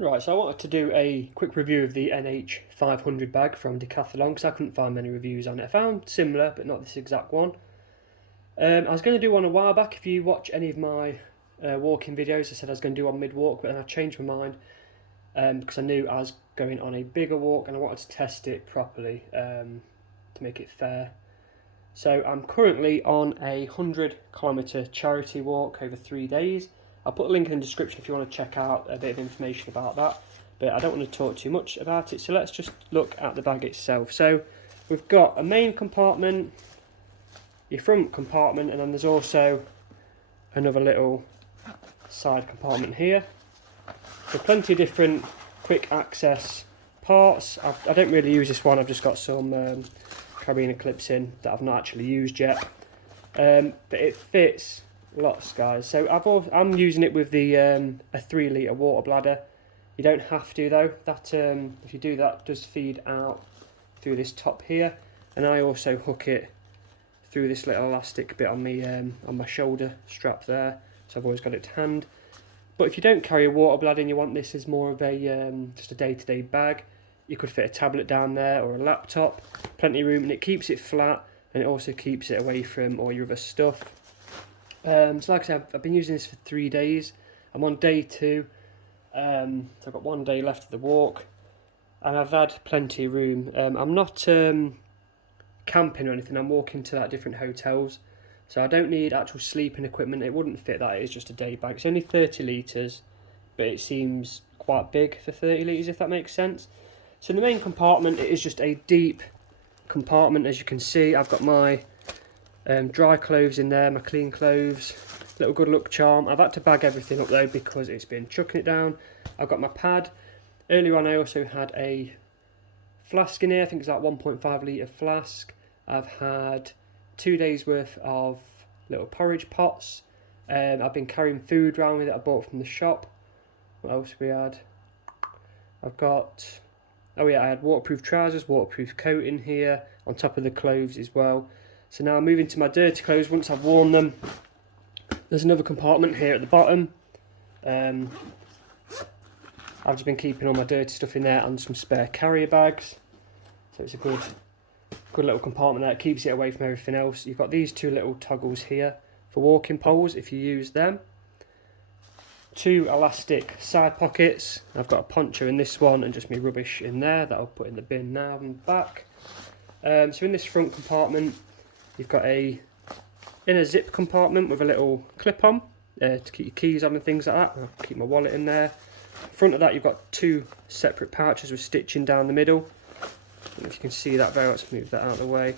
Right, so I wanted to do a quick review of the NH500 bag from Decathlon because I couldn't find many reviews on it. I found similar, but not this exact one. I was going to do one a while back. If you watch any of my walking videos, I said I was going to do one mid-walk, but then I changed my mind because I knew I was going on a bigger walk and I wanted to test it properly to make it fair. So I'm currently on a 100-kilometre charity walk over 3 days. I'll put a link in the description if you want to check out a bit of information about that, but I don't want to talk too much about it, so let's just look at the bag itself. So we've got a main compartment, your front compartment, and then there's also another little side compartment here. So plenty of different quick access parts. I don't really use this one, I've just got some carabiner clips in that I've not actually used yet, but it fits lots, guys. So I'm using it with the a 3 litre water bladder. You don't have to though. That if you do that, does feed out through this top here, and I also hook it through this little elastic bit on my shoulder strap there. So I've always got it to hand. But if you don't carry a water bladder and you want this as more of a just a day-to-day bag, you could fit a tablet down there or a laptop. Plenty of room, and it keeps it flat, and it also keeps it away from all your other stuff. So like I said, I've been using this for 3 days. I'm on day 2, so I've got 1 day left of the walk, and I've had plenty of room. I'm not camping or anything, I'm walking to like different hotels, so I don't need actual sleeping equipment. It wouldn't fit that, it's just a day bag. It's only 30 litres, but it seems quite big for 30 litres, if that makes sense. So in the main compartment, it is just a deep compartment. As you can see, I've got my dry clothes in there, my clean clothes, little good luck charm. I've had to bag everything up though because it's been chucking it down. I've got my pad. Earlier on I also had a flask in here, I think it's like 1.5 litre flask. I've had 2 days worth of little porridge pots. I've been carrying food around with it I bought from the shop. What else we had? I've got, oh yeah, I had waterproof trousers, waterproof coat in here, on top of the clothes as well. So now I'm moving to my dirty clothes once I've worn them. There's another compartment here at the bottom. I've just been keeping all my dirty stuff in there and some spare carrier bags. So it's a good little compartment there. It keeps it away from everything else. You've got these 2 little toggles here for walking poles if you use them. 2 elastic side pockets. I've got a poncho in this one and just my rubbish in there that I'll put in the bin now and back. So in this front compartment, you've got a inner zip compartment with a little clip on to keep your keys on and things like that. I'll keep my wallet in there. In front of that, you've got 2 separate pouches with stitching down the middle. I don't know if you can see that very. Let's move that out of the way.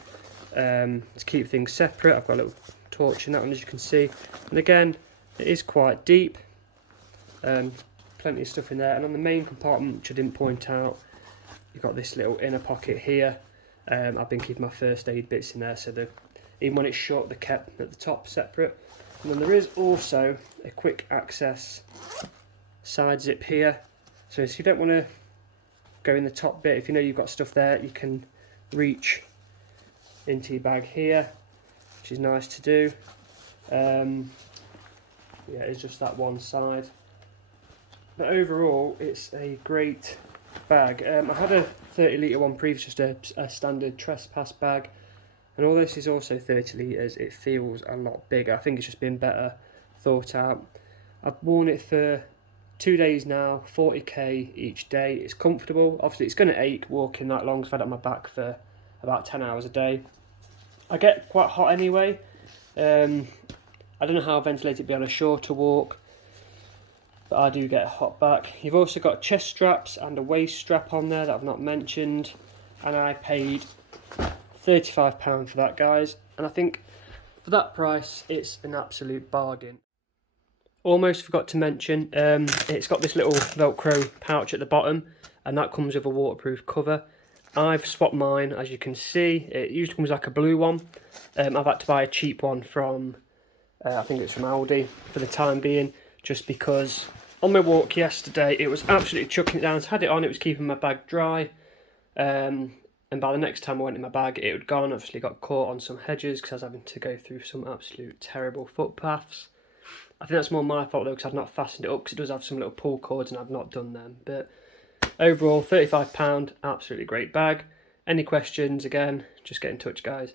To keep things separate, I've got a little torch in that one, as you can see. And again, it is quite deep. Plenty of stuff in there. And on the main compartment, which I didn't point out, you've got this little inner pocket here. I've been keeping my first aid bits in there, so even when it's short, they're kept at the top separate. And then there is also a quick access side zip here. So if you don't want to go in the top bit, if you know you've got stuff there, you can reach into your bag here, which is nice to do. Yeah, it's just that one side. But overall, it's a great bag. I had a 30 litre one previous, just a standard trespass bag, and although this is also 30 litres, it feels a lot bigger. I think it's just been better thought out. I've worn it for 2 days now, 40k each day. It's comfortable. Obviously it's going to ache walking that long, so I've had it on my back for about 10 hours a day. I get quite hot anyway. I don't know how ventilated it'd be on a shorter walk, but I do get a hot back. You've also got chest straps and a waist strap on there that I've not mentioned, and I paid £35 for that, guys, and I think for that price it's an absolute bargain. Almost forgot to mention, it's got this little velcro pouch at the bottom, and that comes with a waterproof cover. I've swapped mine, as you can see. It usually comes like a blue one. I've had to buy a cheap one from I think it's from Aldi for the time being, just because on my walk yesterday it was absolutely chucking it down. So I had it on, it was keeping my bag dry, and by the next time I went in my bag it had gone. Obviously got caught on some hedges because I was having to go through some absolute terrible footpaths. I think that's more my fault though, because I've not fastened it up, because it does have some little pull cords and I've not done them. But overall, £35, absolutely great bag. Any questions, again, just get in touch, guys.